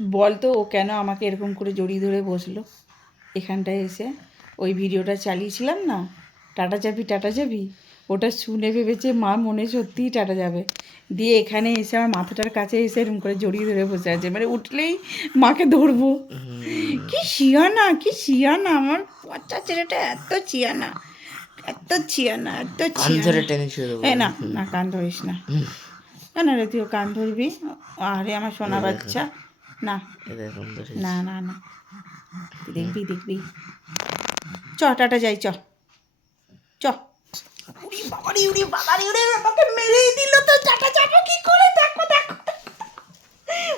বল তো ও কেন আমাকে এরকম করে জড়িয়ে ধরে বসল? এখানটায় এসে ওই ভিডিওটা চালিয়েছিলাম না? টাটা চাবি টাটা চাবি ওটা শুনে ভেবেছে মা মনে সত্যিই টাটা যাবে? দিয়ে এখানে এসে আমার মাথাটার কাছে এসে এরকম করে জড়িয়ে ধরে বসে আছে। মানে উঠলেই মাকে ধরবো। কি শিয়ানা কি শিয়ানা আমার বাচ্চা ছেলেটা এত চিয়ানা এত চিয়ানা এত চিয়ানা না না কান ধরিস না। না রে তুই কান ধরবি। আরে আমার সোনা বাচ্চা। না। না না না। দেখবি দেখবি। চ টাটা যাই চ। চ। উড়ি বাবারি উড়ি বাবারি উড়ে আমাকে মেরেই দিল তো টাটা যাব কি করে? দেখো দেখো।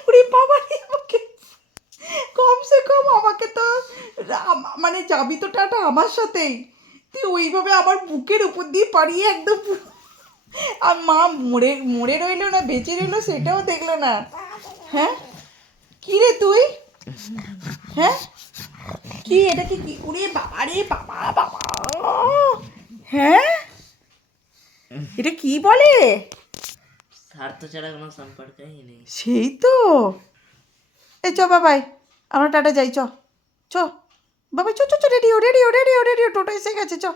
উড়ি বাবারি আমাকে কমসে কম আমাকে তো মানে যাবি তো টাটা আমার সাথেই। তুই ওইভাবে আমার বুকের উপর দিয়ে পাড়িয়ে একদম আর মা মরে মরে রইল না বেঁচে রইল সেটাও দেখল না। হ্যাঁ? কি রে তুই? হ্যাঁ? কি এটা কি কি? উড়ে বাবা রে বাবা বাবা। হ্যাঁ? এটা কি বলে? স্বার্থ ছাড়া কোনো সম্পর্কই নেই। সেই তো। এই চ বাবাই আমরা টাটা যাই চ। চ। বাবাই চ চ চ রেডিও রেডিও রেডিও রেডিও টোটো এসে গেছে চ।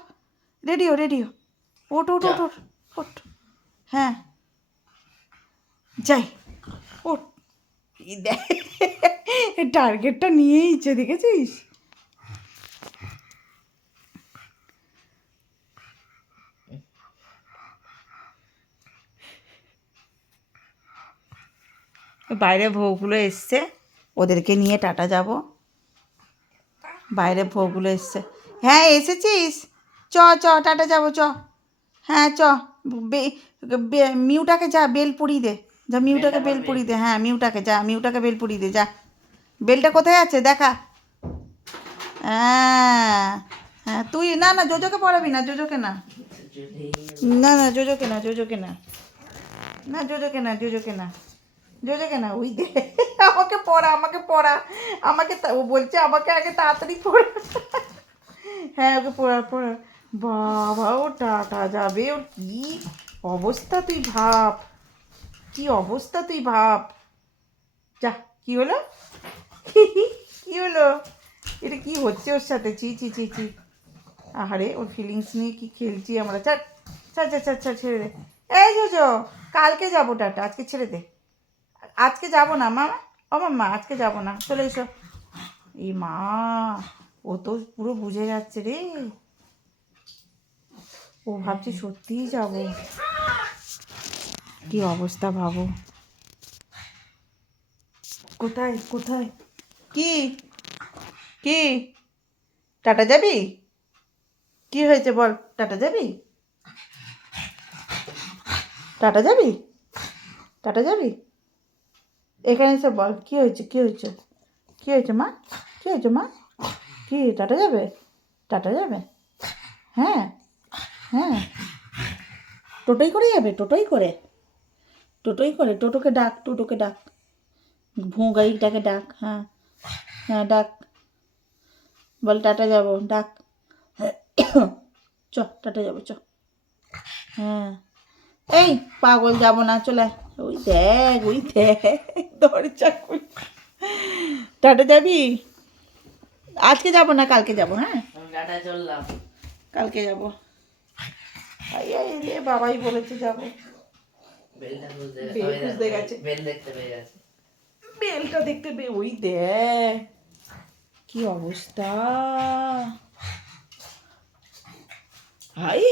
রেডিও রেডিও ওট ওট ওট ওট ওট হ্যাঁ। যাই ওট টার্গেটটা নিয়েই ইচ্ছে, দেখেছিস? বাইরে ভোগগুলো এসছে, ওদেরকে নিয়ে টাটা যাব। বাইরে ভোগগুলো এসছে। হ্যাঁ এসেছিস? চ চ, টাটা যাব, চ। হ্যাঁ চ। মিউটাকে যা, বেল পুড়ি দে। যা মিউটাকে বেল পুড়ি দে হ্যাঁ মিউটাকে যা মিউটাকে বেল পুড়ি দে যা। বেলটা কোথায় আছে? দেখা। হ্যাঁ হ্যাঁ তুই না না জোজোকে পড়াবি না জোজোকে না। না না জোজোকে না জোজোকে না। না জোজোকে না জোজোকে না। জোজোকে না ওই দে। আমাকে পড়া আমাকে পড়া। আমাকে তা- ও বলছে আমাকে আগে তাড়াতাড়ি পড়া। হ্যাঁ ওকে পড়া পড়া। বাবা ও টাটা যাবে ওর কি অবস্থা তুই ভাব। কি অবস্থা তুই, ভাব? যা, কি হলো? কি হলো? এটা কি হচ্ছে ওর সাথে? চি চি চি চি আহারে, ওর ফিলিংস নিয়ে কি খেলছি আমরা? চার চার চার চার ছেড়ে দে। এই জোজো, কালকে যাব, টাটা, আজকে ছেড়ে দে। আজকে যাব না, মা? ও মা আজকে যাব না। চলে এসো। এই মা, ও তো পুরো বুঝে যাচ্ছে রে। ও ভাবছি সত্যিই যাব। কি অবস্থা ভাবো কোথায় কোথায়? কি? কি? টাটা যাবি? কি হয়েছে বল? টাটা যাবি? টাটা যাবি? টাটা যাবি? এখানে এসে বল, কি হয়েছে কি হয়েছে? কি হয়েছে মা? কি হয়েছে মা? কি, টাটা যাবে? টাটা যাবে? হ্যাঁ হ্যাঁ। টোটোই করে যাবে, টোটোই করে। টোটোই করে টোটোকে ডাক টোটোকে ডাক। ভোঁ গাড়িটাকে ডাক হ্যাঁ হ্যাঁ ডাক। বল টাটা যাব ডাক। চ টাটা যাব চ। হ্যাঁ। এই পাগল যাব না চলে আয়। ওই দেখ ওই দেখ দরজা খুল টাটা যাবি? আজকে যাব না কালকে যাব হ্যাঁ? টাটা চললাম। কালকে যাব। আই আই রে বাবাই বলেছে যাব। বেলটা দেখতে পেয়ে ওই দেখ কি অবস্থা হাই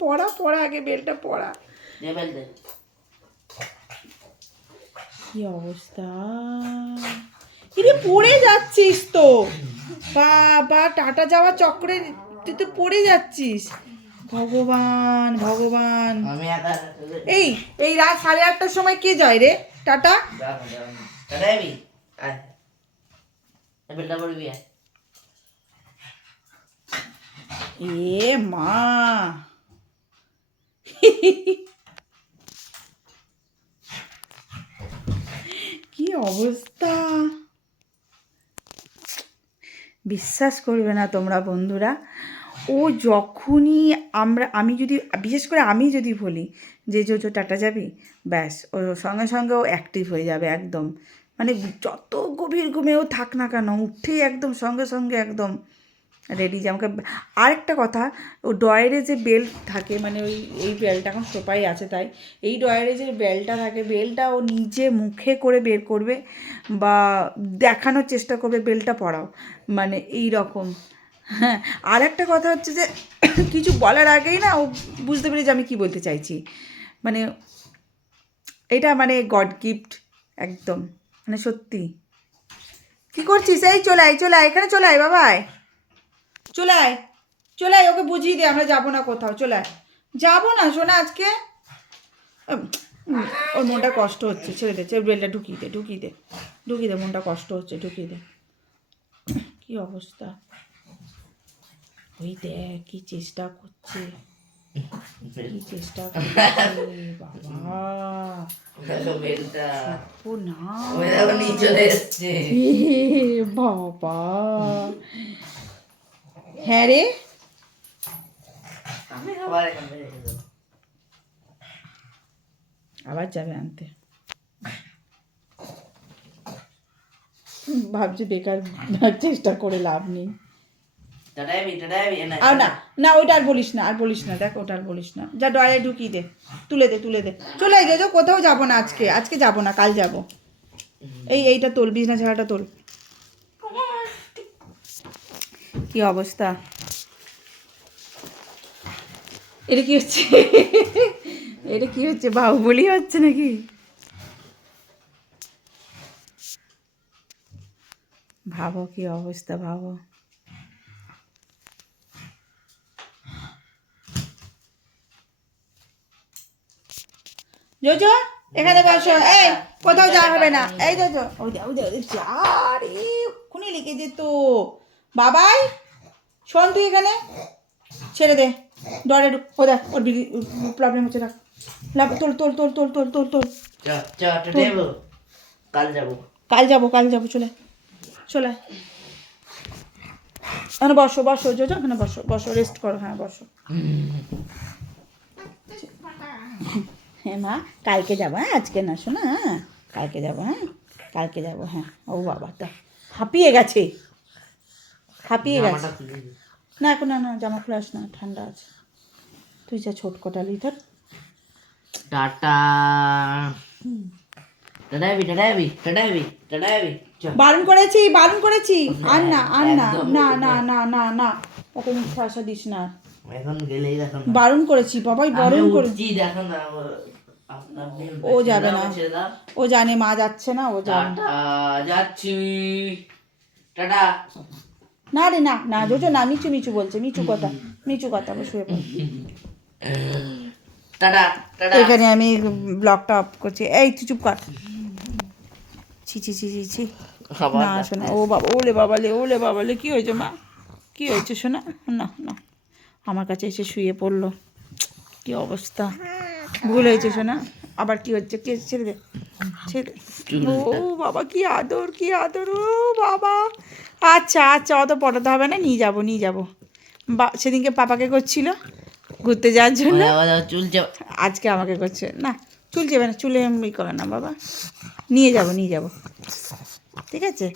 পড়া পড়া আগে বেলটা পড়া কি অবস্থা কিরে পড়ে যাচ্ছিস তো বা বা টাটা যাওয়া চক্রে তুই তো পড়ে যাচ্ছিস ভগবান ভগবান। এই এই রাত সাড়ে আটটার সময় কে যায় রে? টাটা। এ মা। কি অবস্থা? বিশ্বাস করবে না তোমরা বন্ধুরা। ও যখনই আমরা, আমি যদি, বিশেষ করে আমি যদি বলি যে জোজো, টাটা যাবি? ব্যাস, ও সঙ্গে সঙ্গে ও অ্যাক্টিভ হয়ে যাবে একদম। মানে যত গভীর ঘুমেও থাক না কেন, উঠেই একদম সঙ্গে সঙ্গে একদম রেডি যে আমাকে, আরেকটা কথা, ও ডয়ারে যে বেল্ট থাকে মানে ওই, এই বেলটা এখন সোপাই আছে তাই, এই ডয়ারে যে বেলটা থাকে বেলটা ও নিজে মুখে করে বের করবে বা দেখানোর চেষ্টা করবে বেলটা পরাও। মানে এই রকম হ্যাঁ আর একটা কথা হচ্ছে যে, কিছু বলার আগেই না ও বুঝতে পেরে যে আমি কী বলতে চাইছি। মানে এটা মানে গড গিফট একদম। মানে সত্যি। কি করছিস? এই চলে আয় চলে আয়, এখানে চলে আয় বাবাই চলে আয় চলে আয়, ওকে বুঝিয়ে দে, আমরা যাব না কোথাও, চলে আয়। যাব না, শোনা আজকে। ওর মনটা কষ্ট হচ্ছে, ছেড়ে দে বেলটা ঢুকিয়ে দে ঢুকিয়ে দে। ঢুকিয়ে দে, মনটা কষ্ট হচ্ছে, ঢুকিয়ে দে। কি অবস্থা? ওই দেখ কি চেষ্টা করছে। কি চেষ্টা করছে বাবা। বাবা। হ্যাঁ রে। আবার যাবে আনতে। ভাবছি বেকার চেষ্টা করে লাভ নেই টাটাইবি, টাটাইবি, এ না, ঢুকিয়ে দে, তুলে দে তুলে দে। চলে কোথাও যাব না আজকে আজকে যাব না, কাল যাব। এই, এইটা কি অবস্থা? এটা কি হচ্ছে? কি হচ্ছে, বাহুবলি হচ্ছে নাকি? ভাবো কি অবস্থা, ভাবো। জোজো এখানে বসো। এই কোথাও যাওয়া হবে না। এই জোজো। যা রে খুনি লিখে যেত বাবাই শোন তুই এখানে। ছেড়ে দে। ডরে ও দেখ ওর প্রবলেম হচ্ছে রাখ। লাভ তোল তোল তোল তোল তোল তোল তোল। কাল যাব। কাল যাব কাল যাব চলে চলে এখানে বসো বসো জোজো এখানে বসো বসো রেস্ট করো হ্যাঁ বসো। হ্যাঁ মা কালকে যাব হ্যাঁ আজকে না শোনা হ্যাঁ কালকে যাব হ্যাঁ কালকে যাব হ্যাঁ ও বাবা তা হাঁপিয়ে গেছে হাঁপিয়ে গেছে। না এখন না না জামা খুলাস না ঠান্ডা আছে। তুই যা ছোট কটালি ধর। টাটা। বারণ করেছি বারণ করেছি। আর না আর না না না না না না ওকে মিথ্যা আশা দিস না। এখন গেলেই দেখো বারণ করেছি বাবাই বারণ করে উঠছি, দেখো না, ও- যাবে না। ও জানে মা যাচ্ছে না ও যাবে। যাচ্ছি। টাটা। না রে না না জোজো না মিচু মিচু বলছে মিচু কথা মিচু কথা ও শুয়ে পড়। টাটা টাটা। এখানে আমি ব্লগটা অফ করছি। এই তুই চুপ কর। ছি ছি ছি ছি ছি। না শোনা ও বাবা ওলে বাবালে ওলে বাবালে কি হয়েছে মা? কি হয়েছে শোনা? না না। আমার কাছে এসে শুয়ে পড়ল। কি অবস্থা? ভুল হয়েছে শোনা আবার কি হচ্ছে? কে ছেড়ে দে ছেড়ে দে। ও বাবা কি আদর কি আদর ও বাবা। আচ্ছা আচ্ছা অত পটাতে হবে না নিয়ে যাব নিয়ে যাব। বা সেদিনকে পাপাকে করছিল ঘুরতে যাওয়ার জন্য। চুল আজকে আমাকে করছে। না চুল যাবে না চুলে এমনি করে না বাবা। নিয়ে যাব নিয়ে যাব। ঠিক আছে?